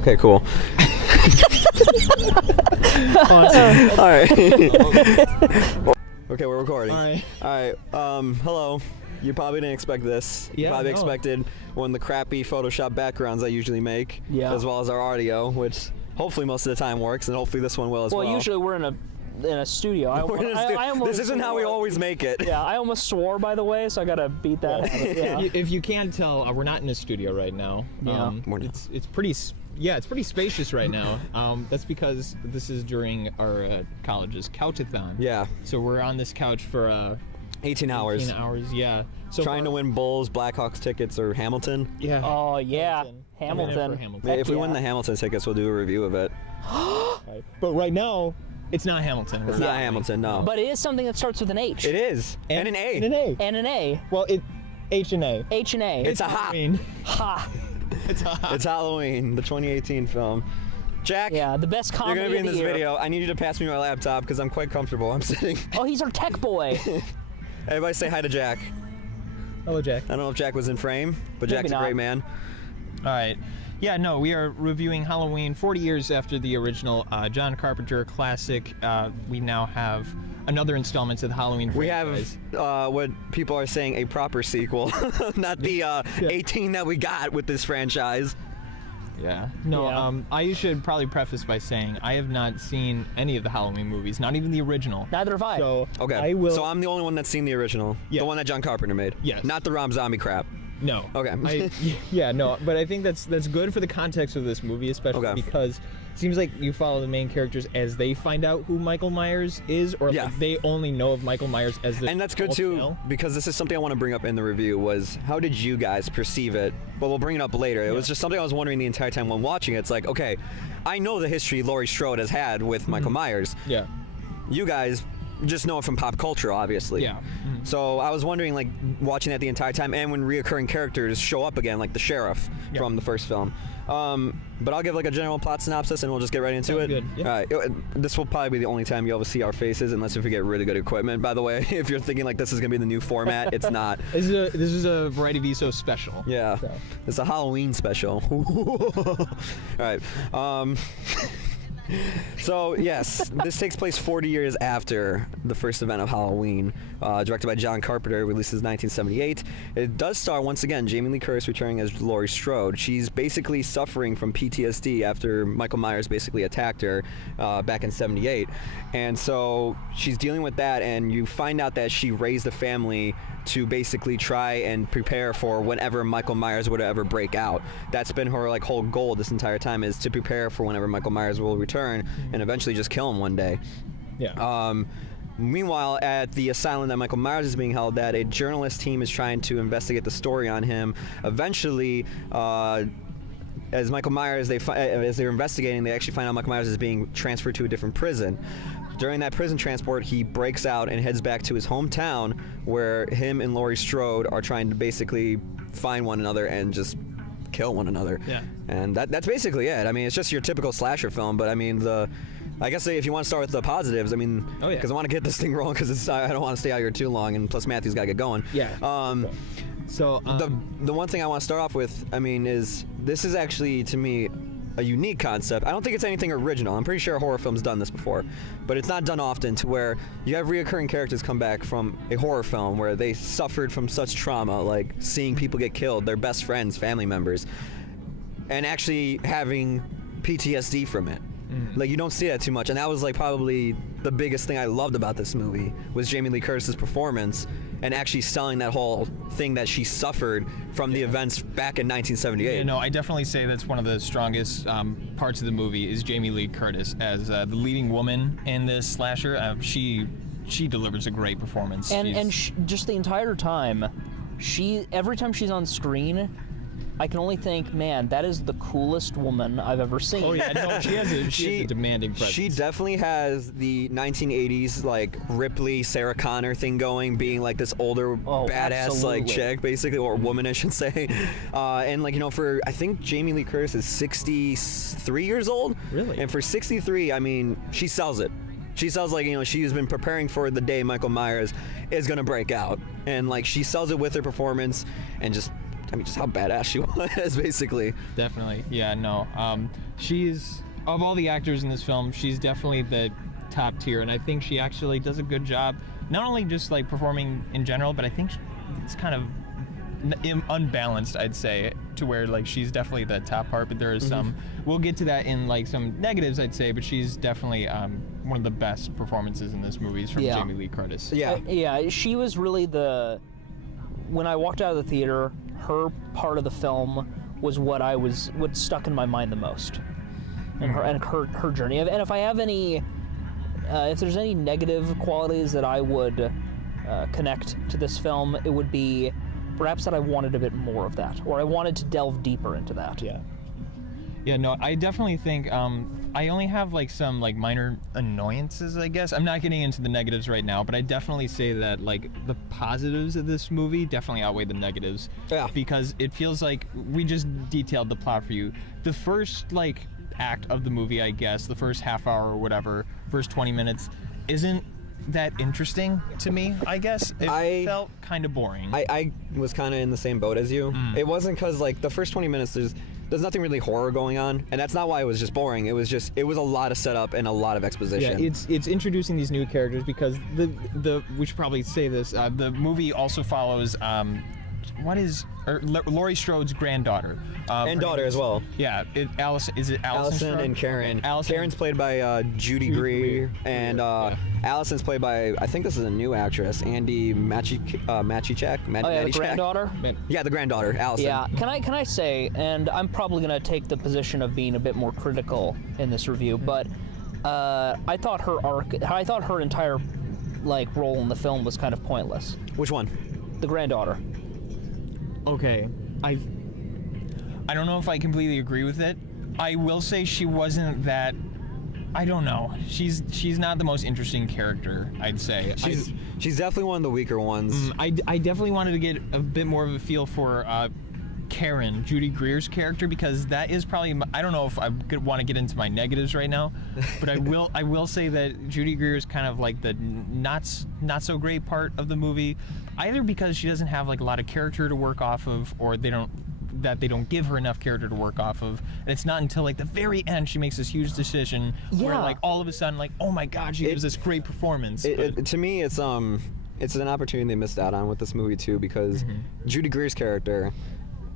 Okay, cool. Awesome. All right. Okay, we're recording. All right. Hello. You probably didn't expect this. You Yeah, probably no. expected one of the crappy Photoshop backgrounds I usually make, Yeah. as well as our audio, which hopefully most of the time works, and hopefully this one will as well. Well, usually we're in a studio. I almost This isn't how we swore. always make it. Yeah, I almost swore, by the way, so I gotta beat that habit. Yeah. If you can't tell, we're not in a studio right now. Yeah. We're not. It's pretty. Yeah, it's pretty spacious right now. That's because this is during our college's couchathon. Yeah. So we're on this couch for 18 hours. 18 hours. Yeah. So Trying to win Bulls, Blackhawks tickets, or Hamilton. Yeah. Oh yeah, Hamilton. Hamilton. Hamilton. If we win yeah. the Hamilton tickets, we'll do a review of it. Right. But right now, it's not Hamilton. It's not Hamilton, no. But it is something that starts with an H. It is. And an A. And an A. And an A. Well, H and A. H and A. It's a ha. Halloween. Ha. It's a ha. It's Halloween, the 2018 film. Jack, Yeah, the best you're comedy going to be in of this the year. video. I need you to pass me my laptop because I'm quite comfortable. I'm sitting. Oh, he's our tech boy. Everybody say hi to Jack. Hello, Jack. I don't know if Jack was in frame, but Maybe Jack's a not. great man. All right. Yeah, no, we are reviewing Halloween 40 years after the original John Carpenter classic. We now have another installment to the Halloween We franchise. have what people are saying a proper sequel, not the 18 that we got with this franchise. Yeah. No, Yeah. I should probably preface by saying I have not seen any of the Halloween movies, not even the original. Neither have I. So Okay, I will. so I'm the only one that's seen the original, Yeah. the one that John Carpenter made. Yes. Not the Rob Zombie crap. No. Okay. Yeah, no, but I think that's good for the context of this movie, especially Okay. because it seems like you follow the main characters as they find out who Michael Myers is, or Yeah. like they only know of Michael Myers as the. And that's good too, because this is something I want to bring up in the review was how did you guys perceive it? But we'll bring it up later. It was just something I was wondering the entire time when watching it. It's like, okay, I know the history Laurie Strode has had with Michael Myers. Yeah. You guys just know it from pop culture, obviously. Yeah. So I was wondering, like, watching that the entire time, and when reoccurring characters show up again, like the sheriff Yeah. from the first film. But I'll give like a general plot synopsis, and we'll just get right into Sounds it. good, yeah. All right. This will probably be the only time you'll ever see our faces, unless if we get really good equipment. By the way, if you're thinking like this is gonna be the new format, it's not. This is a Variety Viso special. Yeah, So. it's a Halloween special. All right. So yes, this takes place 40 years after the first event of Halloween. Directed by John Carpenter, releases 1978. It does star once again Jamie Lee Curtis returning as Laurie Strode. She's basically suffering from PTSD after Michael Myers basically attacked her back in '78, and so she's dealing with that. And you find out that she raised a family to basically try and prepare for whenever Michael Myers would ever break out. That's been her like whole goal this entire time, is to prepare for whenever Michael Myers will return and eventually just kill him one day. Yeah. Meanwhile, at the asylum that Michael Myers is being held at, a journalist team is trying to investigate the story on him. Eventually, as Michael Myers, as they're investigating, they actually find out Michael Myers is being transferred to a different prison. During that prison transport, he breaks out and heads back to his hometown, where him and Laurie Strode are trying to basically find one another and just kill one another. Yeah. And that's basically it. I mean, it's just your typical slasher film, but I mean, I guess if you want to start with the positives, I mean, Oh, yeah. because I want to get this thing rolling, because I don't want to stay out here too long, and plus Matthew's got to get going. Yeah. So The one thing I want to start off with, I mean, is this is actually, to me, a unique concept. I don't think it's anything original. I'm pretty sure a horror film's done this before, but it's not done often, to where you have reoccurring characters come back from a horror film where they suffered from such trauma, like seeing people get killed, their best friends, family members, and actually having PTSD from it. Like, you don't see that too much, and that was like probably the biggest thing I loved about this movie was Jamie Lee Curtis's performance and actually selling that whole thing that she suffered from the events back in 1978. You know, I definitely say that's one of the strongest parts of the movie is Jamie Lee Curtis as the leading woman in this slasher. She delivers a great performance. and just the entire time, every time she's on screen, I can only think, man, that is the coolest woman I've ever seen. Oh yeah, no, she has a demanding presence. She definitely has the 1980s like Ripley, Sarah Connor thing going, being like this older badass like absolutely. chick, basically, or woman, I should say. And like, you know, for I think Jamie Lee Curtis is 63 years old. Really? And for 63, I mean, she sells it. She sells, like, you know, she's been preparing for the day Michael Myers is gonna break out, and like she sells it with her performance, and just just how badass she was, basically. Definitely. Yeah, no. She's, of all the actors in this film, she's definitely the top tier, and I think she actually does a good job, not only just like performing in general, but I think it's kind of unbalanced, I'd say, to where like she's definitely the top part, but there is some, we'll get to that in like some negatives, I'd say, but she's definitely one of the best performances in this movie is from Jamie Lee Curtis. Yeah, she was really when I walked out of the theater, her part of the film was what stuck in my mind the most, and her journey. And if I have any, if there's any negative qualities that I would connect to this film, it would be perhaps that I wanted a bit more of that, or I wanted to delve deeper into that. Yeah, no, I definitely think I only have like some like minor annoyances, I guess. I'm not getting into the negatives right now, but I definitely say that like the positives of this movie definitely outweigh the negatives. Yeah. Because it feels like we just detailed the plot for you. The first like act of the movie, I guess, the first half hour or whatever, first 20 minutes, isn't that interesting to me, I guess. It felt kind of boring. I was kind of in the same boat as you. It wasn't because like the first 20 minutes there's nothing really horror going on, and that's not why it was just boring. It was a lot of setup and a lot of exposition. Yeah, it's introducing these new characters because we should probably say this. The movie also follows Laurie Strode's granddaughter and daughter as well. Yeah, Allison Strode? And Karen. Allison. Karen's played by Judy Greer, and Allison's played by, I think this is a new actress, Andy Machichak. The granddaughter. Yeah, the granddaughter, Allison. Yeah, can I say, and I'm probably gonna take the position of being a bit more critical in this review, but I thought her entire like role in the film was kind of pointless. Which one? The granddaughter. Okay, I don't know if I completely agree with it. I will say she wasn't that. I don't know. She's not the most interesting character, I'd say. She's definitely one of the weaker ones. I definitely wanted to get a bit more of a feel for Karen, Judy Greer's character, because that is probably, I don't know if I want to get into my negatives right now, but I will say that Judy Greer is kind of like the not so great part of the movie, either because she doesn't have like a lot of character to work off of, or they don't give her enough character to work off of, and it's not until like the very end she makes this huge decision where like all of a sudden like, oh my god, she gives this great performance. To me, it's an opportunity they missed out on with this movie too, because Judy Greer's character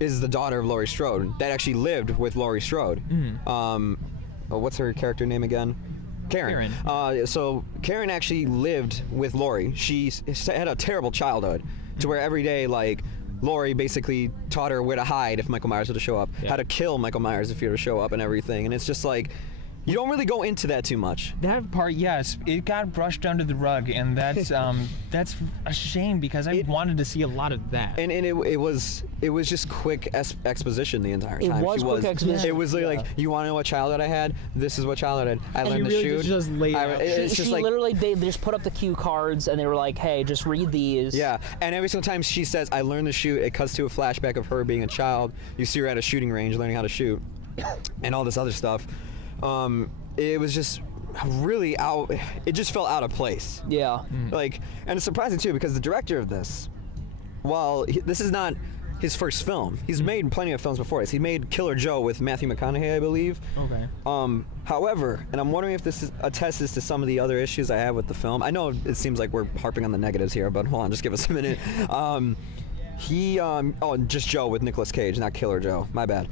is the daughter of Laurie Strode that actually lived with Laurie Strode. What's her character name again? Karen. So Karen actually lived with Laurie. She had a terrible childhood to where every day like Laurie basically taught her where to hide if Michael Myers were to show up, how to kill Michael Myers if he were to show up, and everything. And it's just like, you don't really go into that too much. That part, yes, it got brushed under the rug, and that's that's a shame because I wanted to see a lot of that. And it was just quick exposition the entire time. It was quick exposition. It was like, you want to know what childhood I had? This is what childhood I had. I learned to shoot. Just laid out. She literally, they just put up the cue cards and they were like, hey, just read these. Yeah, and every single time she says, I learned to shoot, it cuts to a flashback of her being a child. You see her at a shooting range learning how to shoot and all this other stuff. It was just really it just felt out of place. Yeah. Like, and it's surprising too, because the director of this, this is not his first film. He's made plenty of films before this. He made Killer Joe with Matthew McConaughey, I believe. Okay. However, and I'm wondering if this attests to some of the other issues I have with the film. I know it seems like we're harping on the negatives here, but hold on, just give us a minute. Just Joe with Nicolas Cage, not Killer Joe. My bad.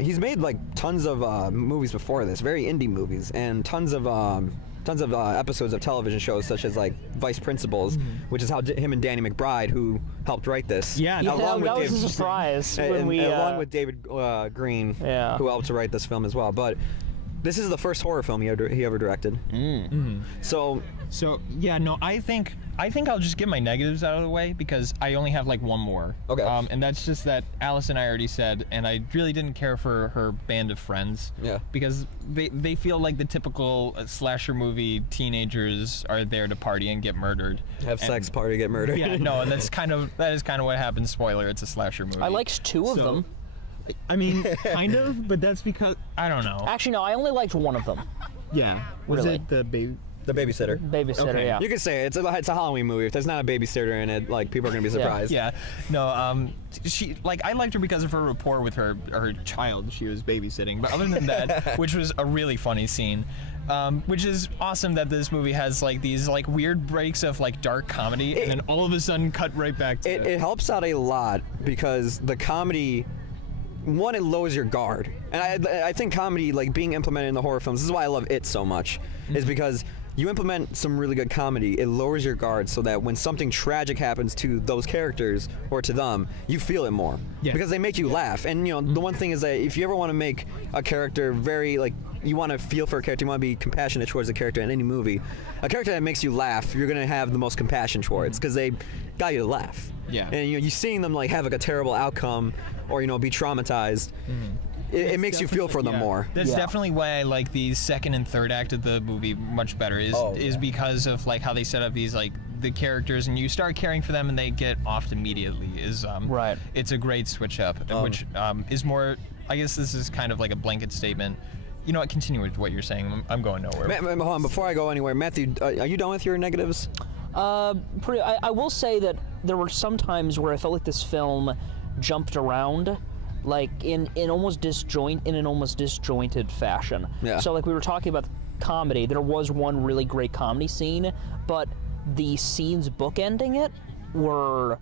He's made like tons of movies before this, very indie movies, and tons of episodes of television shows such as like Vice Principals, which is how him and Danny McBride, who helped write this. That was a surprise along with David Green, who helped to write this film as well. But this is the first horror film he ever directed. So yeah, no, I think I'll just get my negatives out of the way because I only have like one more. Okay. And that's just that Allison I already said, and I really didn't care for her band of friends. Yeah. Because they feel like the typical slasher movie teenagers are there to party and get murdered. Have sex, party, get murdered. Yeah, no, and that is kind of what happens. Spoiler, it's a slasher movie. I liked two of them. I mean, kind of, but that's because I don't know. Actually, no, I only liked one of them. Yeah. Was Really? it the baby? The babysitter. Babysitter, Okay. yeah. You could say it's a Halloween movie. If there's not a babysitter in it, like people are gonna be surprised. Yeah, no. She I liked her because of her rapport with her child she was babysitting. But other than that, which was a really funny scene, which is awesome that this movie has like these like weird breaks of like dark comedy, and then all of a sudden cut right back to It helps out a lot because the comedy. One, it lowers your guard, and I think comedy, like being implemented in the horror films, this is why I love It so much, is because you implement some really good comedy, it lowers your guard so that when something tragic happens to those characters or to them, you feel it more because they make you laugh. And you know, the one thing is that if you ever want to make a character very like you want to feel for a character, you want to be compassionate towards a character in any movie, a character that makes you laugh, you're gonna have the most compassion towards because they got you to laugh. Yeah. And you seeing them like have like a terrible outcome or be traumatized. It makes you feel for them more. That's definitely why I like the second and third act of the movie much better. Is because of like how they set up these like the characters, and you start caring for them, and they get off immediately. Right. It's a great switch up, which is more. I guess this is kind of like a blanket statement. You know what? Continue with what you're saying. I'm going nowhere. Hold on, before I go anywhere, Matthew, are you done with your negatives? I will say that there were some times where I felt like this film jumped around, like in an almost disjointed fashion. Yeah. So like we were talking about comedy, there was one really great comedy scene, but the scenes bookending it were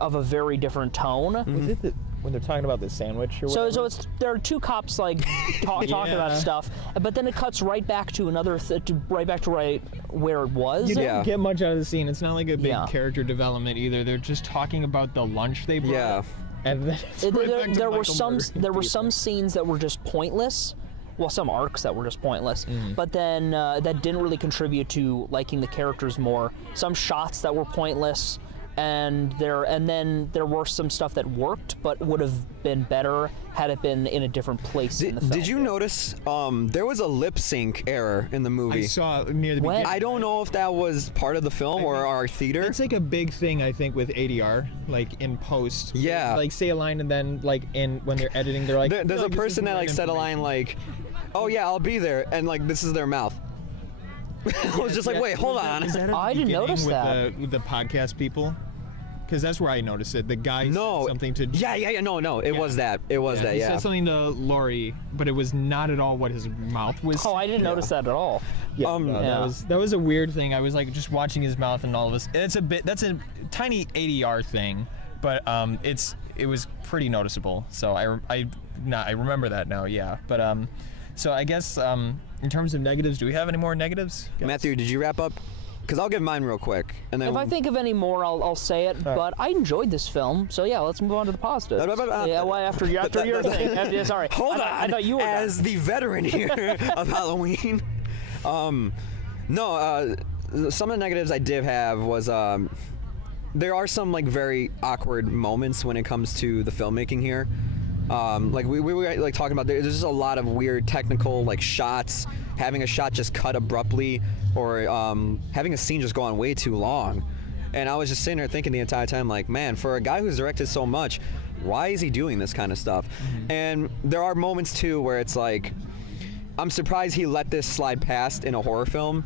of a very different tone. Was it when they're talking about the sandwich or whatever? So there are two cops like talking about stuff, but then it cuts right back to right where it was. You don't Yeah. get much out of the scene. It's not like a big Yeah. character development either. They're just talking about the lunch they brought. Yeah. And then it's right back to There were Michael some murdering some scenes that were just pointless. Well, some arcs that were just pointless, but then that didn't really contribute to liking the characters more. Some shots that were pointless, and then there were some stuff that worked, but would have been better had it been in a different place in the film. Did you notice there was a lip sync error in the movie? I saw near the When? beginning. I don't know if that was part of the film or our theater. It's like a big thing, I think, with ADR, like in post. Yeah. Like say a line, and then like when they're editing, they're like. There's "No, a this is person that like important said a line like, "Oh yeah, I'll be there," and like this is their mouth. I was just like, wait, hold on. Is that at the I didn't beginning notice with that. with the podcast people? Because that's where I noticed it. The guy No. said something to. Yeah. No. It was that. It was that. He Yeah. said something to Lori, but it was not at all what his mouth was. Oh, I didn't notice that at all. Yeah, Yeah. that was a weird thing. I was like just watching his mouth and all of this. That's a tiny ADR thing, but it was pretty noticeable. So I remember that now. Yeah, but so I guess in terms of negatives, do we have any more negatives? Matthew, did you wrap up? Because I'll give mine real quick, and then If I think of any more, I'll say it. But I enjoyed this film, so yeah, let's move on to the positives. Yeah, well, after your thing. Sorry. Hold on. I thought you were as the veteran here of Halloween. No, some of the negatives I did have was there are some like very awkward moments when it comes to the filmmaking here. Like we were like talking about, there's just a lot of weird technical like shots, having a shot just cut abruptly, or having a scene just go on way too long. And I was just sitting there thinking the entire time, like, man, for a guy who's directed so much, why is he doing this kind of stuff? And there are moments too where it's like, I'm surprised he let this slide past in a horror film,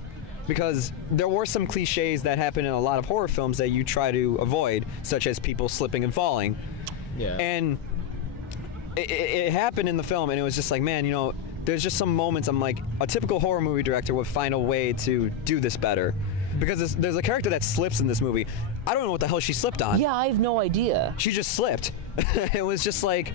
because there were some cliches that happen in a lot of horror films that you try to avoid, such as people slipping and falling. Yeah. And it happened in the film, and it was just like, man, there's just some moments I'm like, a typical horror movie director would find a way to do this better. Because there's a character that slips in this movie. I don't know what the hell she slipped on. Yeah, I have no idea. She just slipped. It was just like,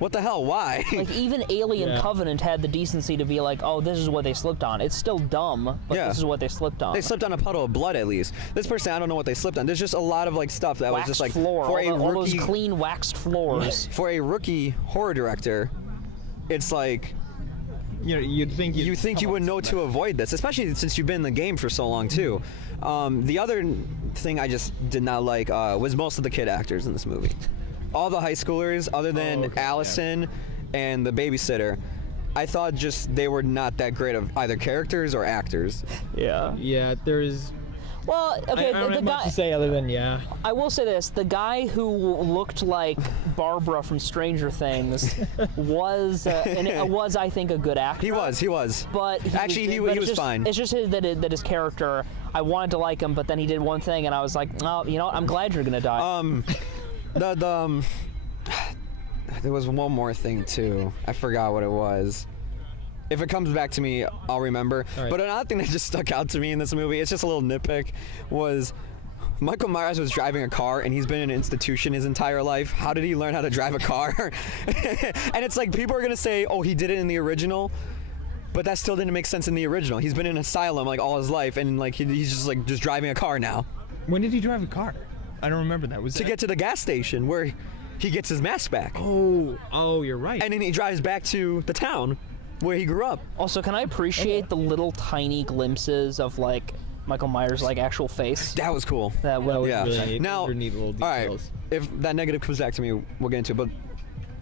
what the hell? Why? Like, even Alien Covenant had the decency to be like, oh, this is what they slipped on. It's still dumb, but this is what they slipped on. They slipped on a puddle of blood, at least. This person, I don't know what they slipped on. There's just a lot of like stuff that waxed was just like floor, for all those clean waxed floors. For a rookie horror director, it's like you'd think you would know to avoid this, especially since you've been in the game for so long too. The other thing I just did not like was most of the kid actors in this movie. All the high schoolers, other than Allison and the babysitter, I thought just they were not that great of either characters or actors. Yeah. Yeah, there's. Well, okay, I don't the have much guy. to say other than yeah. I will say this: the guy who looked like Barbara from Stranger Things was, was I think a good actor. He was. But He but it's was just, fine. It's just that his character. I wanted to like him, but then he did one thing, and I was like, oh, you know what? I'm glad you're gonna die. There was one more thing too. I forgot what it was. If it comes back to me, I'll remember. Right. But another thing that just stuck out to me in this movie, it's just a little nitpick, was Michael Myers was driving a car, and he's been in an institution his entire life. How did he learn how to drive a car? And it's like, people are gonna say, oh, he did it in the original, but that still didn't make sense in the original. He's been in an asylum like all his life, and like he's just driving a car now. When did he drive a car? I don't remember that. Was To get to the gas station where he gets his mask back. Oh, you're right. And then he drives back to the town where he grew up. Also, can I appreciate the little tiny glimpses of like Michael Myers' like actual face? That was cool. That was Yeah. really neat. Now, Those are neat little all right, details. if that negative comes back to me, we'll get into it. But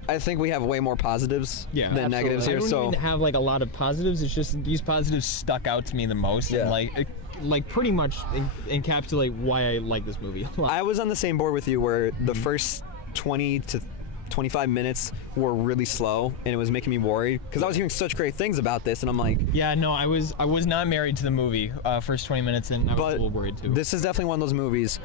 I think we have way more positives Yeah, than negatives I here. don't So even have like a lot of positives. It's just these positives stuck out to me the most, Yeah. and like pretty much encapsulate why I like this movie a lot. I was on the same board with you, where the first 20 to 25 minutes were really slow, and it was making me worried because I was hearing such great things about this, and I'm like, yeah, no, I was not married to the movie first 20 minutes, and I was a but little worried too. this is definitely one of those movies.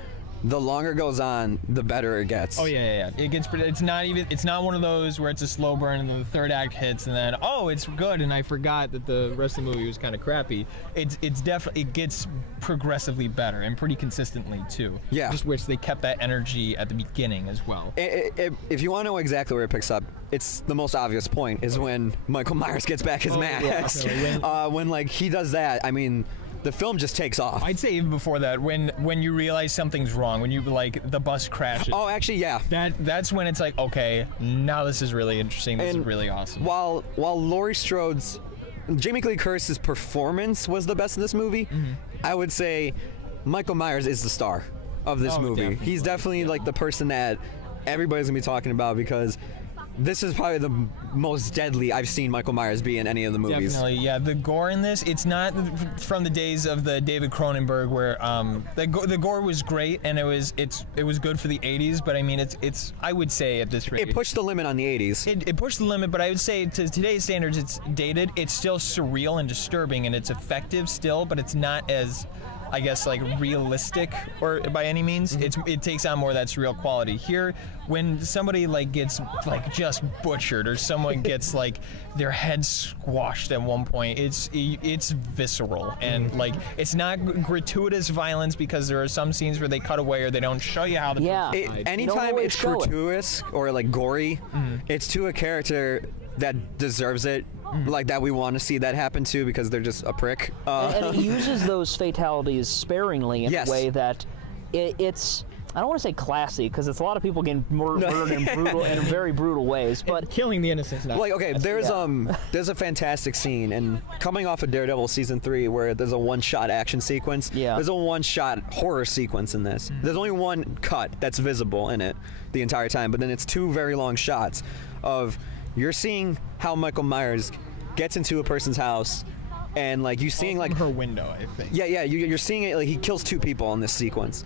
The longer it goes on, the better it gets. Oh yeah. It gets. It's not one of those where it's a slow burn and then the third act hits and then it's good and I forgot that the rest of the movie was kind of crappy. It's definitely, it gets progressively better and pretty consistently too. Yeah. Just wish they kept that energy at the beginning as well. If you want to know exactly where it picks up, it's the most obvious point is when Michael Myers gets back his mask. definitely. When like he does that, I mean, the film just takes off. I'd say even before that, when you realize something's wrong, when you like the bus crashes. Oh, actually, yeah. That's when it's like, okay, now this is really interesting. This And is really awesome. While Laurie Strode's, Jamie Lee Curtis's performance was the best in this movie, I would say Michael Myers is the star of this movie. Definitely. He's definitely like the person that everybody's gonna be talking about because this is probably the most deadly I've seen Michael Myers be in any of the movies. Definitely, yeah. The gore in this, it's not from the days of the David Cronenberg where the gore was great and it was good for the 80s, but I mean it's I would say at this rate It pushed the limit on the 80s. it pushed the limit, but I would say to today's standards it's dated. It's still surreal and disturbing and it's effective still, but it's not as, I guess, like realistic or by any means. It takes on more of that surreal quality. Here, when somebody like gets like just butchered or someone gets like their head squashed at one point, it's visceral and like it's not gratuitous violence because there are some scenes where they cut away or they don't show you how the person died. Anytime always it's show it. gratuitous or like gory, it's to a character that deserves it, like that we want to see that happen to because they're just a prick. And it uses those fatalities sparingly in Yes. a way that it's. I don't want to say classy because it's a lot of people getting murdered in very brutal ways, but killing the innocents. Not Like, okay, there's a fantastic scene, and coming off of Daredevil season 3, where there's a one-shot action sequence. Yeah. There's a one-shot horror sequence in this. There's only one cut that's visible in it the entire time, but then it's two very long shots of you're seeing how Michael Myers gets into a person's house, and like you seeing like her window, I think. Yeah, you're seeing it, like he kills two people in this sequence.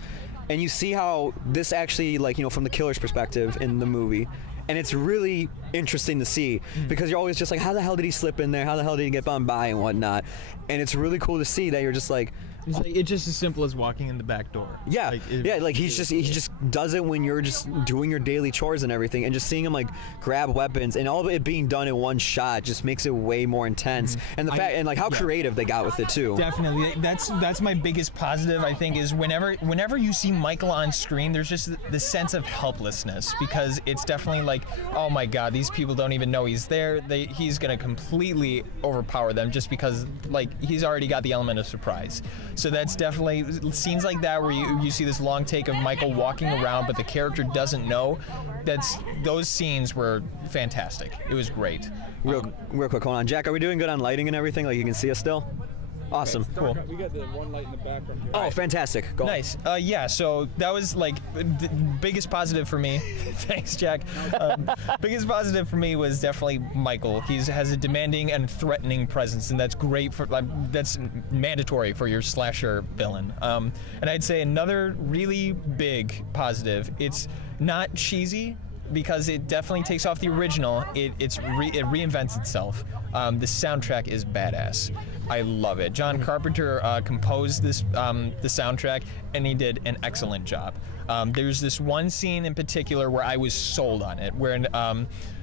And you see how this actually, like, you know, from the killer's perspective in the movie. And it's really interesting to see because you're always just like, how the hell did he slip in there? How the hell did he get by and whatnot? And it's really cool to see that you're just like, It's just as simple as walking in the back door. yeah, like he just does it when you're just doing your daily chores and everything, and just seeing him like grab weapons and all of it being done in one shot just makes it way more intense. And the fact and like how creative they got with it too. Definitely, that's my biggest positive. I think is whenever you see Michael on screen, there's just the sense of helplessness because it's definitely like, oh my God, these people don't even know he's there. He's gonna completely overpower them just because like he's already got the element of surprise. So that's definitely scenes like that where you see this long take of Michael walking around, but the character doesn't know. Those scenes were fantastic. It was great. Real quick, hold on, Jack. Are we doing good on lighting and everything? Like you can see us still? Awesome. Cool. We got the one light in the background here. Oh, fantastic. Go on. Nice. Yeah, so that was like the biggest positive for me. Thanks, Jack. Biggest positive for me was definitely Michael. He has a demanding and threatening presence, and that's great for that's mandatory for your slasher villain. And I'd say another really big positive. It's not cheesy, because it definitely takes off the original. It reinvents itself. The soundtrack is badass. I love it. John Carpenter composed the soundtrack, and he did an excellent job. There's this one scene in particular where I was sold on it, where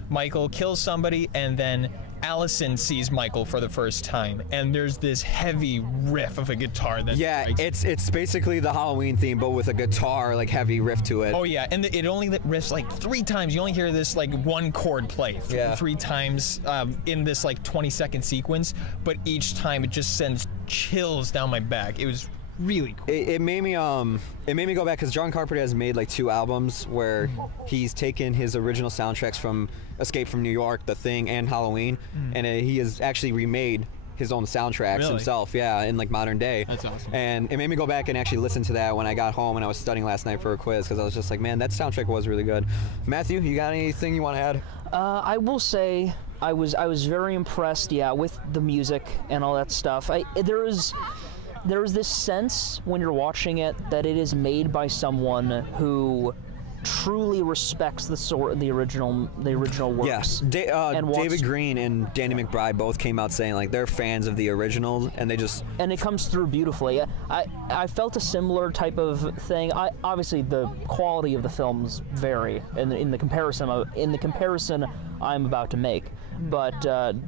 Michael kills somebody, and then Allison sees Michael for the first time, and there's this heavy riff of a guitar that it's basically the Halloween theme, but with a guitar like heavy riff to it. Oh yeah, and it only riffs like 3 times. You only hear this like one chord play 3 times in this like 20-second sequence, but each time it just sends chills down my back. It was really cool. It made me go back, because John Carpenter has made like 2 albums where he's taken his original soundtracks from Escape from New York, The Thing, and Halloween, and he has actually remade his own soundtracks himself, in like modern day. That's awesome. And it made me go back and actually listen to that when I got home and I was studying last night for a quiz, because I was just like, man, that soundtrack was really good. Matthew, you got anything you want to add? I will say I was very impressed, with the music and all that stuff. There is this sense when you're watching it that it is made by someone who truly respects the original works. Yes, David Green and Danny McBride both came out saying like they're fans of the original, and it comes through beautifully. I felt a similar type of thing. Obviously the quality of the films vary in the comparison I'm about to make. But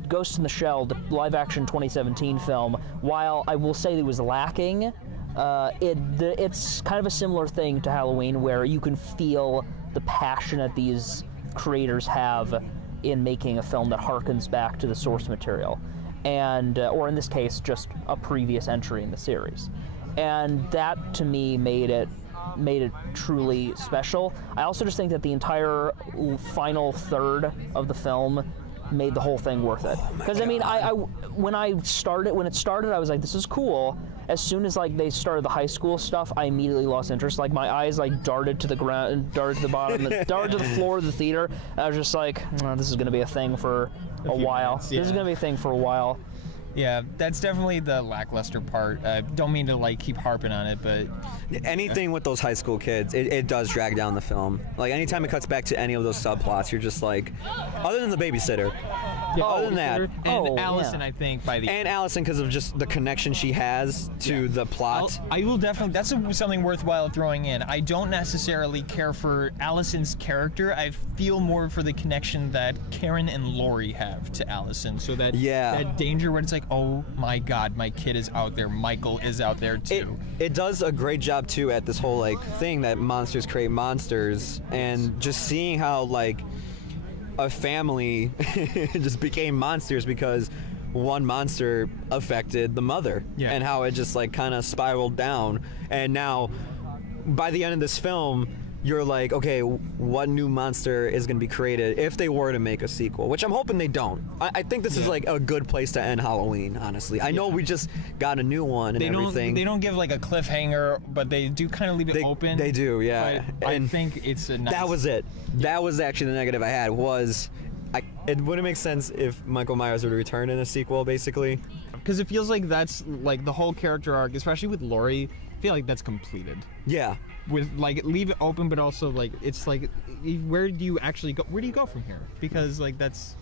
Ghost in the Shell, the live-action 2017 film, while I will say it was lacking, it's kind of a similar thing to Halloween, where you can feel the passion that these creators have in making a film that harkens back to the source material, and or in this case, just a previous entry in the series. And that, to me, made it truly special. I also just think that the entire final third of the film made the whole thing worth it. Because when it started, I was like, this is cool. As soon as like they started the high school stuff, I immediately lost interest. Like my eyes like darted to the ground, darted to the bottom, darted to the floor of the theater. I was just like, this is gonna be a thing for a while. Minutes, yeah. This is gonna be a thing for a while. Yeah, that's definitely the lackluster part. Don't mean to like keep harping on it, but anything with those high school kids, it does drag down the film. Like anytime it cuts back to any of those subplots, you're just like, other than the babysitter, other than that, and Allison, I think and Allison, because of just the connection she has to the plot. I will definitely. That's something worthwhile throwing in. I don't necessarily care for Allison's character. I feel more for the connection that Karen and Lori have to Allison. So that danger where it's like, oh my God, my kid is out there. Michael is out there too. It does a great job too at this whole like thing that monsters create monsters, and just seeing how like a family just became monsters because one monster affected the mother, and how it just like kind of spiraled down. And now by the end of this film, you're like, okay, what new monster is going to be created if they were to make a sequel, which I'm hoping they don't. I think this is like a good place to end Halloween, honestly. I know we just got a new one and everything. They don't give like a cliffhanger, but they do kind of leave it open. They do, yeah. But I think it's a nice... That was it. That was actually the negative I had, was it wouldn't make sense if Michael Myers were to return in a sequel, basically. Because it feels like that's like the whole character arc, especially with Laurie, I feel like that's completed. Yeah. With like leave it open, but also like it's like where do you actually go? Where do you go from here? Because like that's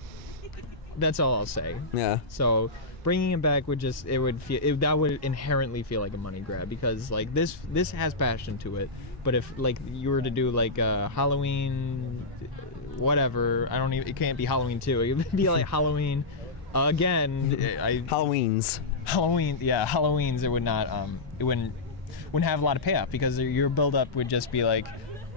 all I'll say. Yeah. So bringing it back would just that would inherently feel like a money grab, because like this has passion to it. But if like you were to do like Halloween, whatever, it can't be Halloween 2. It would be like Halloween again. Halloween's. Halloween's. It would not. It wouldn't have a lot of payoff, because your build-up would just be like,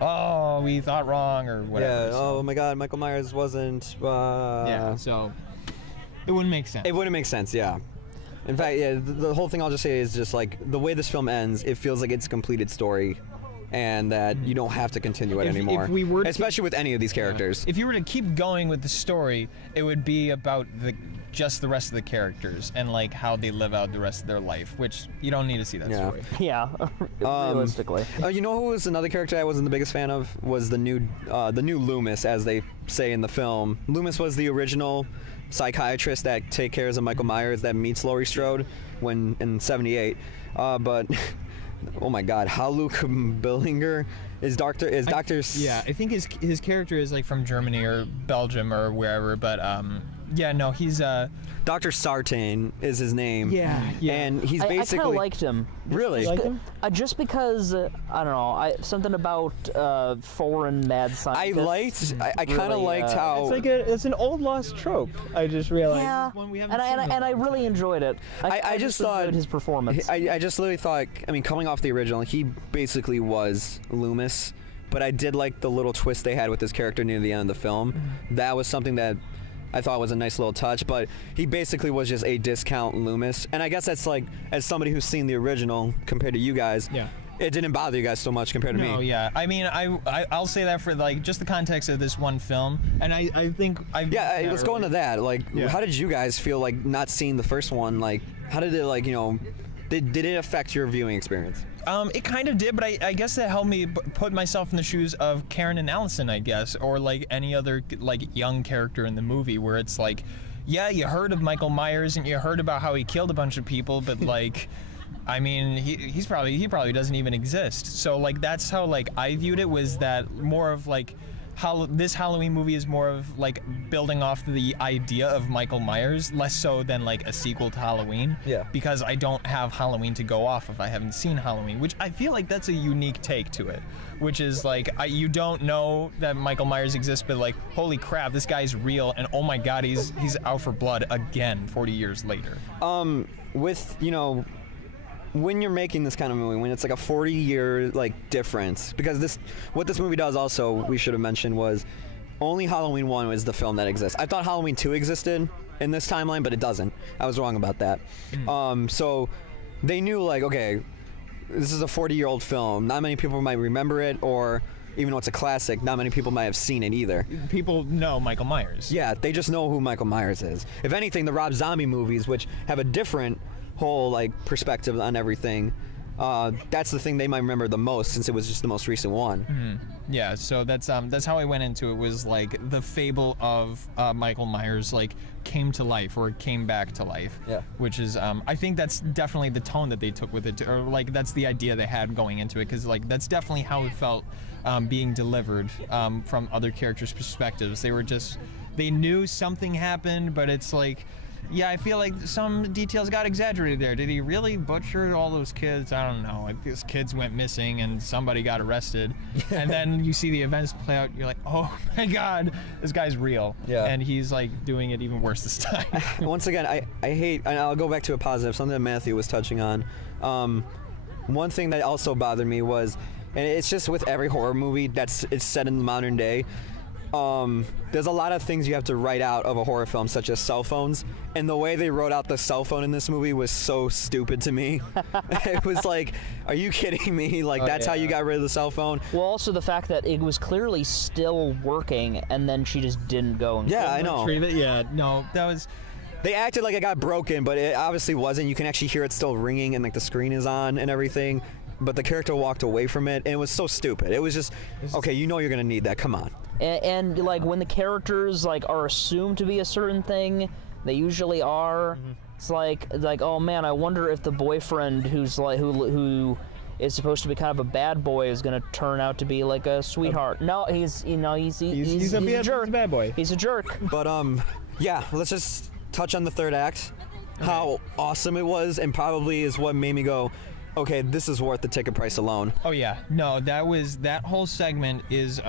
oh, we thought wrong or whatever. Yeah. Oh my God, Michael Myers wasn't. So it wouldn't make sense. It wouldn't make sense. Yeah. In fact, the whole thing I'll just say is just like the way this film ends. It feels like it's a completed story and that you don't have to continue it anymore. if we were to- especially with any of these characters. If you were to keep going with the story, it would be about just the rest of the characters and like how they live out the rest of their life, which you don't need to see that Yeah. story. Yeah, realistically. You know who was another character I wasn't the biggest fan of? Was the new Loomis, as they say in the film. Loomis was the original psychiatrist that takes care of Michael Myers that meets Laurie Strode when in '78. But oh my God, how Luke Billinger is Doctor. Yeah, I think his character is like from Germany or Belgium or wherever, but yeah, no, he's Dr. Sartain is his name. Yeah. And he's I basically kind of liked him. Really? Like him? Just because I don't know, something about foreign mad scientists. I kind of really, liked how It's an old lost trope. I just realized. Yeah, One we haven't and I really enjoyed it. I just thought enjoyed his performance. I just literally thought, I mean, coming off the original, he basically was Loomis, but I did like the little twist they had with his character near the end of the film. That was something that I thought was a nice little touch, but he basically was just a discount Loomis. And I guess that's like, as somebody who's seen the original compared to you guys, Yeah. it didn't bother you guys so much compared to me. No, yeah. I mean, I'll say that for like just the context of this one film, and I think Yeah, let's go into that. Like, Yeah. how did you guys feel like not seeing the first one? Like, how did it, like, you know, did it affect your viewing experience? It kind of did, but I guess that helped me put myself in the shoes of Karen and Allison, I guess, or like any other like young character in the movie, where it's like, yeah, you heard of Michael Myers and you heard about how he killed a bunch of people, but like, I mean, he probably doesn't even exist. So like that's how like I viewed it, was that more of like how this Halloween movie is more of like building off the idea of Michael Myers, less so than like a sequel to Halloween. Yeah. Because I don't have Halloween to go off if I haven't seen Halloween, which I feel like that's a unique take to it, which is like you don't know that Michael Myers exists, but like, holy crap, this guy's real, and oh my God, he's out for blood again 40 years later. With, you know, when you're making this kind of movie, when it's like a 40-year like difference, because what this movie does also, we should have mentioned, was only Halloween 1 was the film that exists. I thought Halloween 2 existed in this timeline, but it doesn't. I was wrong about that. So they knew, like, okay, this is a 40-year-old film. Not many people might remember it, or even though it's a classic, not many people might have seen it either. People know Michael Myers. Yeah, they just know who Michael Myers is. If anything, the Rob Zombie movies, which have a different whole like perspective on everything, that's the thing they might remember the most, since it was just the most recent one. Yeah, so that's how I went into it, was like the fable of Michael Myers like came to life, or came back to life. Yeah. Which is I think that's definitely the tone that they took with it, or like that's the idea they had going into it, because like that's definitely how it felt being delivered from other characters' perspectives. They knew something happened, but it's like, yeah, I feel like some details got exaggerated there. Did he really butcher all those kids? I don't know. Like, these kids went missing and somebody got arrested. And then you see the events play out, you're like, oh my God, this guy's real. Yeah. And he's like doing it even worse this time. Once again, I hate, and I'll go back to a positive, something that Matthew was touching on. One thing that also bothered me was, and it's just with every horror movie it's set in the modern day, there's a lot of things you have to write out of a horror film, such as cell phones, and the way they wrote out the cell phone in this movie was so stupid to me. It was like, are you kidding me? Like, that's how you got rid of the cell phone? Well, also the fact that it was clearly still working, and then she just didn't go and Yeah, I know. Retrieve it? Yeah. No, that was... They acted like it got broken, but it obviously wasn't. You can actually hear it still ringing, and like the screen is on and everything, but the character walked away from it, and it was so stupid. It was just, okay, you know you're gonna need that, come on. And like when the characters like are assumed to be a certain thing, they usually are. It's like oh man, I wonder if the boyfriend who's like who is supposed to be kind of a bad boy is gonna turn out to be like a sweetheart. No, he's a jerk. bad boy. He's a jerk. But yeah, let's just touch on the third act. How awesome it was, and probably is what made me go, okay, this is worth the ticket price alone. Oh yeah, no, that whole segment is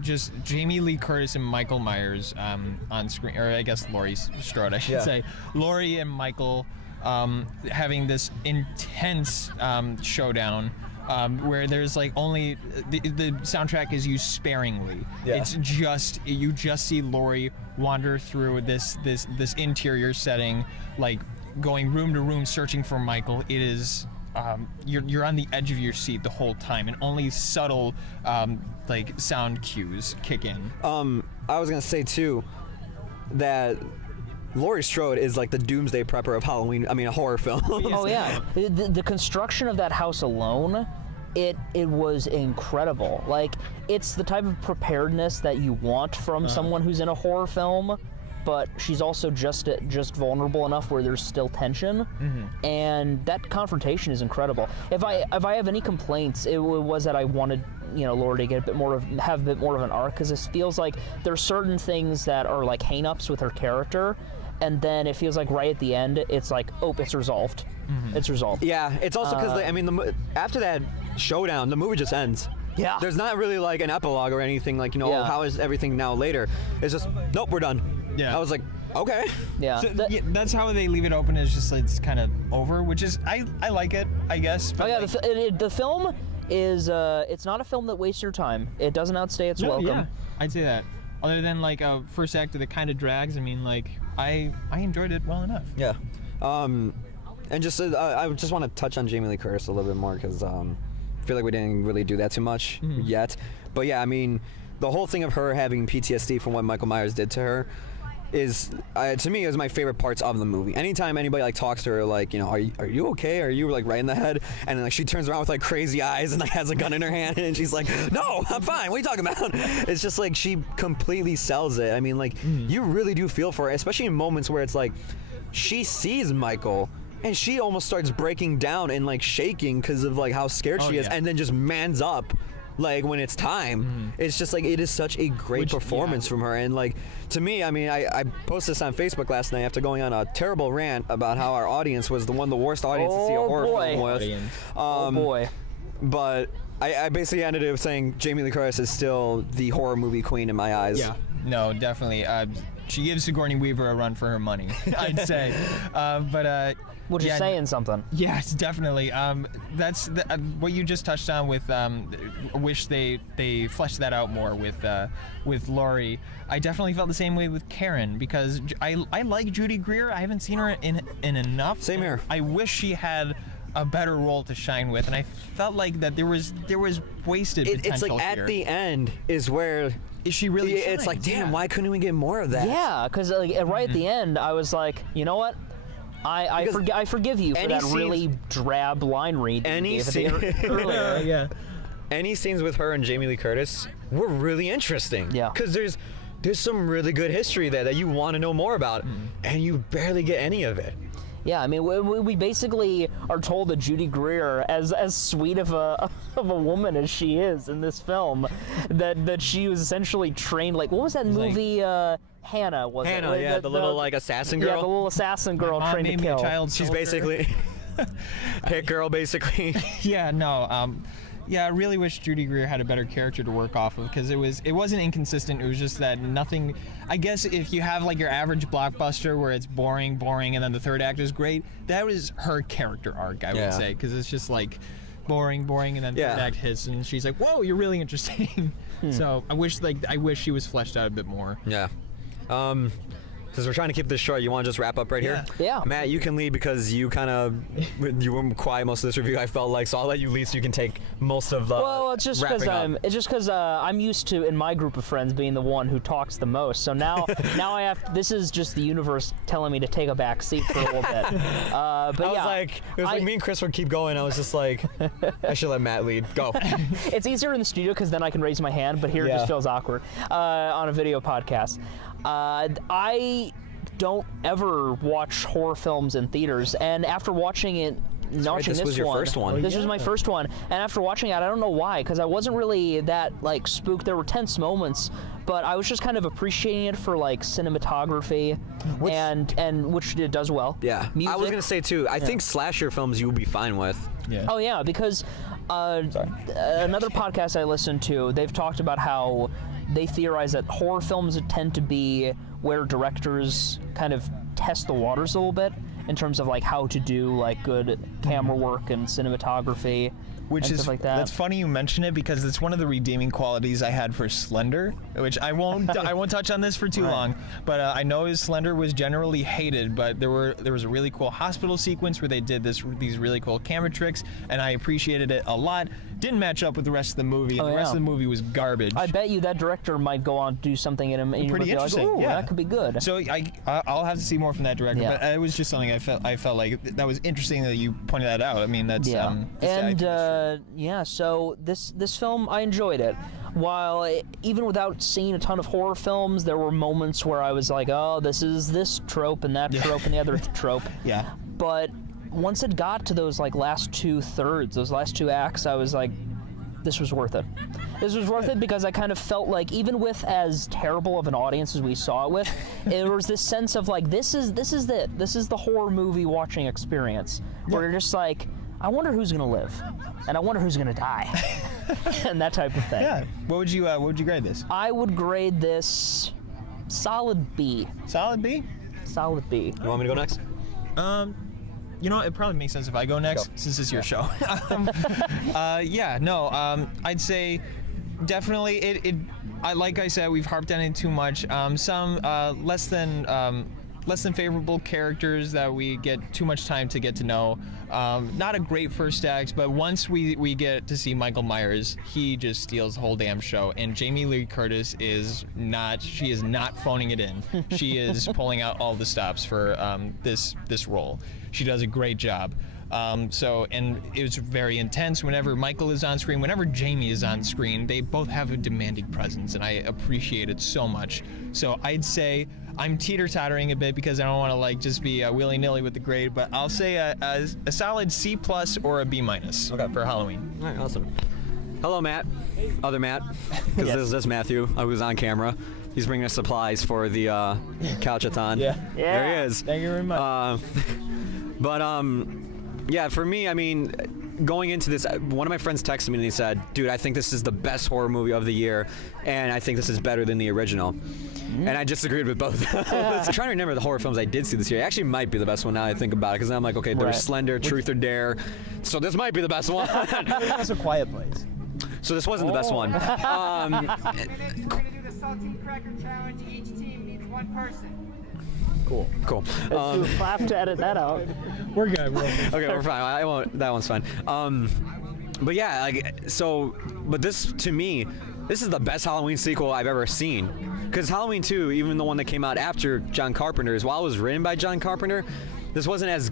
just Jamie Lee Curtis and Michael Myers on screen, or I guess Laurie Strode, I should say. Laurie and Michael having this intense showdown. Where there's like only the soundtrack is used sparingly. Yeah. It's just you just see Laurie wander through this interior setting, like going room to room searching for Michael. It is you're on the edge of your seat the whole time, and only subtle like sound cues kick in. I was gonna say too that Laurie Strode is like the doomsday prepper of Halloween. I mean, a horror film. Oh yeah, the construction of that house alone, it was incredible. Like, it's the type of preparedness that you want from someone who's in a horror film, but she's also just vulnerable enough where there's still tension, and that confrontation is incredible. If I have any complaints, it was that I wanted, you know, Laurie to get have a bit more of an arc, because it feels like there's certain things that are like hang-ups with her character, and then it feels like right at the end, it's like, oh, it's resolved. It's resolved. Yeah, it's also because I mean, after that showdown, the movie just ends. Yeah. There's not really like an epilogue or anything like, you know, Yeah. how is everything now later? It's just, nope, we're done. Yeah. I was like, okay. Yeah. So, that's how they leave it open. Is just like, it's kind of over, which is I like it, I guess. But Oh yeah, like, the film is it's not a film that wastes your time. It doesn't outstay its welcome. Yeah, I'd say that. Other than like a first act that kind of drags, I mean, like I enjoyed it well enough. Yeah. And just I just want to touch on Jamie Lee Curtis a little bit more because I feel like we didn't really do that too much yet. But yeah, I mean, the whole thing of her having PTSD from what Michael Myers did to her is to me is my favorite parts of the movie. Anytime anybody like talks to her, like, you know, are you okay? Are you like right in the head? And then like she turns around with like crazy eyes and like has a gun in her hand and she's like, no, I'm fine. What are you talking about? It's just like she completely sells it. I mean, like you really do feel for her, especially in moments where it's like she sees Michael and she almost starts breaking down and like shaking because of like how scared she is, yeah. and then just mans up like when it's time. It's just like it is such a great performance from her. And like to me, I mean, I posted this on Facebook last night after going on a terrible rant about how our audience was the worst audience to see a horror film with. Oh boy. But I basically ended up saying Jamie Lee Curtis is still the horror movie queen in my eyes. Yeah. no, definitely. She gives Sigourney Weaver a run for her money, I'd say. Which is saying something. Yes, definitely. That's what you just touched on with. Wish they fleshed that out more with Laurie. I definitely felt the same way with Karen because I like Judy Greer. I haven't seen her in enough. Same here. I wish she had a better role to shine with, and I felt like that there was wasted potential It's like here. at the end is where Is she really? it's like, damn, why couldn't we get more of that? Yeah, because like, right at the end, I was like, you know what? I forgive you for that really drab line read that you gave at the earlier. Yeah. Any scenes with her and Jamie Lee Curtis were really interesting. Yeah. Because there's some really good history there that you want to know more about, and you barely get any of it. Yeah, I mean, we basically are told that Judy Greer, as sweet of a woman as she is in this film, that she was essentially trained. Like, what was that movie? Hannah was Hannah, it? the little like assassin girl. Yeah, the little assassin girl Mom trained made to me a kill. child She's soldier. basically hit girl, basically. Yeah, no. Yeah, I really wish Judy Greer had a better character to work off of because it wasn't inconsistent. It was just that nothing. I guess if you have like your average blockbuster where it's boring, and then the third act is great, that was her character arc, I would say, because it's just like boring, and then third act hits, and she's like, "Whoa, you're really interesting." So I wish she was fleshed out a bit more. Yeah. Since we're trying to keep this short, you want to just wrap up right here? Yeah. Matt, you can lead because you you were quiet most of this review. I felt like, so I'll let you lead so you can take most of the. Well, it's just because wrapping up. I'm used to in my group of friends being the one who talks the most. So now I have. This is just the universe telling me to take a back seat for a little bit. But I was like, it was like me and Chris would keep going. I was just like, I should let Matt lead. Go. It's easier in the studio because then I can raise my hand, but here it just feels awkward on a video podcast. I don't ever watch horror films in theaters, and after watching it, this was your first one. This was my first one, and after watching it, I don't know why, because I wasn't really that like spooked. There were tense moments, but I was just kind of appreciating it for like cinematography, and which it does well. Yeah. Music. I was gonna say too. I think slasher films you'll be fine with. Yeah. Oh yeah, because another podcast I listened to, they've talked about how they theorize that horror films tend to be where directors kind of test the waters a little bit in terms of like how to do like good camera work and cinematography. Which and is stuff like that. That's funny you mention it because it's one of the redeeming qualities I had for Slender, which I won't touch on this for too long. But I know Slender was generally hated, but there was a really cool hospital sequence where they did these really cool camera tricks, and I appreciated it a lot. Didn't match up with the rest of the movie. And the rest of the movie was garbage. I bet you that director might go on to do something in him, and Pretty you'd be like, interesting, "Ooh, yeah. that could be good." So I'll have to see more from that director. Yeah. But it was just something I felt like that was interesting that you pointed that out. I mean, that's So this film, I enjoyed it. While even without seeing a ton of horror films, there were moments where I was like, "Oh, this is this trope and that trope and the other trope." Yeah. But once it got to those last 2/3, those last 2 acts, I was like, this was worth it. This was worth it because I kind of felt like, even with as terrible of an audience as we saw it with, there was this sense of this is the horror movie watching experience where you're just like, I wonder who's gonna live, and I wonder who's gonna die, and that type of thing. Yeah. What would you grade this? I would grade this solid B. Solid B. Solid B. You want me to go next? You know, it probably makes sense if I go next, since it's your show. I'd say definitely like I said, we've harped on it too much. Some less than favorable characters that we get too much time to get to know. Not a great first act, but once we get to see Michael Myers, he just steals the whole damn show. And Jamie Lee Curtis is not phoning it in. She is pulling out all the stops for this role. She does a great job. And it was very intense whenever Michael is on screen, whenever Jamie is on screen. They both have a demanding presence, and I appreciate it so much. So I'd say I'm teeter-tottering a bit because I don't want to just be willy-nilly with the grade, but I'll say a solid C+ or a B- for Halloween. All right, awesome. Hello, Matt. Other Matt, because this is Matthew, who's on camera. He's bringing us supplies for the Couchathon. Yeah. There he is. Thank you very much. Yeah, for me, I mean, going into this, one of my friends texted me and he said, "Dude, I think this is the best horror movie of the year, and I think this is better than the original." And I disagreed with both. I'm trying to remember the horror films I did see this year. It actually might be the best one now that I think about it, because I'm like, okay, there's Slender, Truth or Dare, so this might be the best one. That's a Quiet Place. So this wasn't the best one. We're gonna do the saltine cracker challenge. Each team needs 1 person. Cool. We'll have to edit that out. We're good. Okay, we're fine. I won't. That one's fine. But yeah, but this, to me, this is the best Halloween sequel I've ever seen. Because Halloween 2, even the one that came out after John Carpenter's, while it was written by John Carpenter, it wasn't as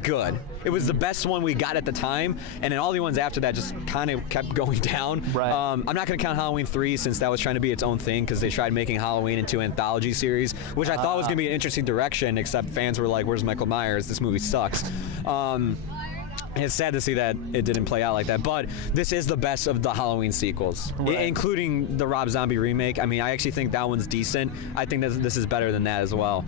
good. It was the best one we got at the time, and then all the ones after that just kind of kept going down. Right. I'm not going to count Halloween 3 since that was trying to be its own thing, because they tried making Halloween into an anthology series, which I thought was going to be an interesting direction, except fans were like, "Where's Michael Myers? This movie sucks." It's sad to see that it didn't play out like that, but this is the best of the Halloween sequels, including the Rob Zombie remake. I mean, I actually think that one's decent. I think this is better than that as well.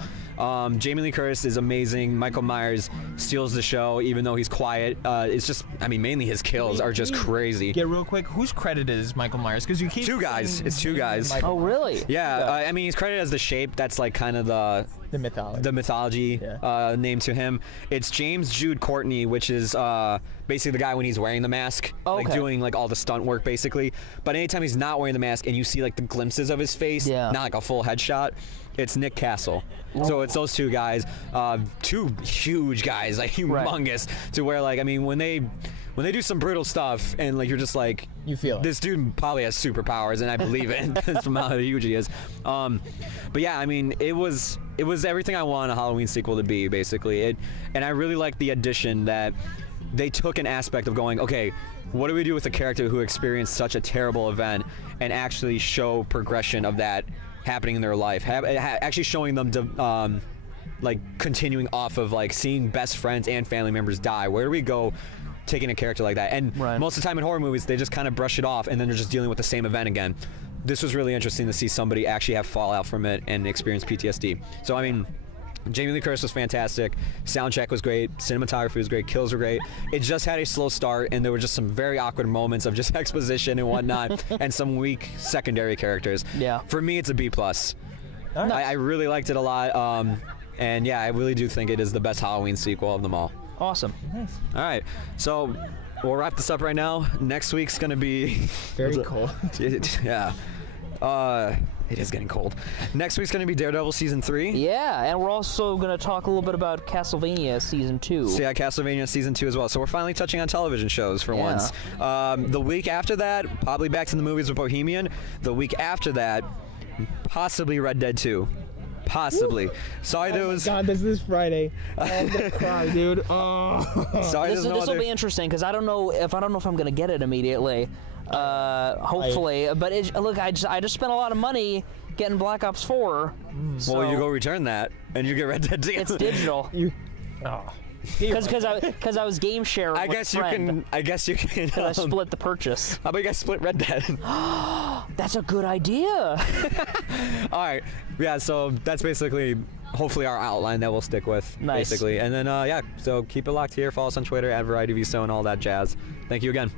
Jamie Lee Curtis is amazing. Michael Myers steals the show, even though he's quiet. It's just, I mean, mainly his kills are just crazy. Get real quick. Who's credited as Michael Myers? Because you keep 2 guys. It's 2 guys. Oh, really? Yeah, I mean, he's credited as the Shape. That's kind of the mythology name to him. It's James Jude Courtney, which is basically the guy when he's wearing the mask, doing all the stunt work basically. But anytime he's not wearing the mask and you see the glimpses of his face, not a full headshot, it's Nick Castle. So it's those 2 guys, 2 huge guys, humongous, to where I mean, when they do some brutal stuff and you're just you feel this dude probably has superpowers, and I believe it from how huge he is. But yeah, I mean, it was everything I want a Halloween sequel to be, basically. And I really like the addition that they took an aspect of going, okay, what do we do with a character who experienced such a terrible event, and actually show progression of that happening in their life, actually showing them to, continuing off of seeing best friends and family members die. Where do we go taking a character like that? And most of the time in horror movies, they just kind of brush it off, and then they're just dealing with the same event again. This was really interesting to see somebody actually have fallout from it and experience PTSD. So I mean, Jamie Lee Curtis was fantastic. Soundtrack was great. Cinematography was great. Kills were great. It just had a slow start, and there were just some very awkward moments of just exposition and whatnot, and some weak secondary characters. Yeah. For me, it's a B+. I really liked it a lot, and yeah, I really do think it is the best Halloween sequel of them all. Awesome. All right, so we'll wrap this up right now. Next week's gonna be Very cold. yeah. It is getting cold. Next week's gonna be Daredevil season 3. Yeah, and we're also going to talk a little bit about Castlevania season 2. So yeah, Castlevania season 2 as well. So we're finally touching on television shows for once. The week after that, probably back to the movies with Bohemian. The week after that, possibly Red Dead 2. Possibly. Sorry, there was. God, this is Friday. I'm gonna cry, dude. Oh. Sorry, This will be interesting because I don't know if I'm going to get it immediately. Hopefully, but look, I just spent a lot of money getting Black Ops 4. So Well, you go return that, and you get Red Dead 2. it's digital. Because I was game sharing. I with guess a you friend, can. I guess you can. and I split the purchase. How about you guys split Red Dead? That's a good idea. All right. Yeah. So that's basically, hopefully, our outline that we'll stick with. Nice. Basically, and then yeah. So keep it locked here. Follow us on Twitter @Variety Viso and all that jazz. Thank you again.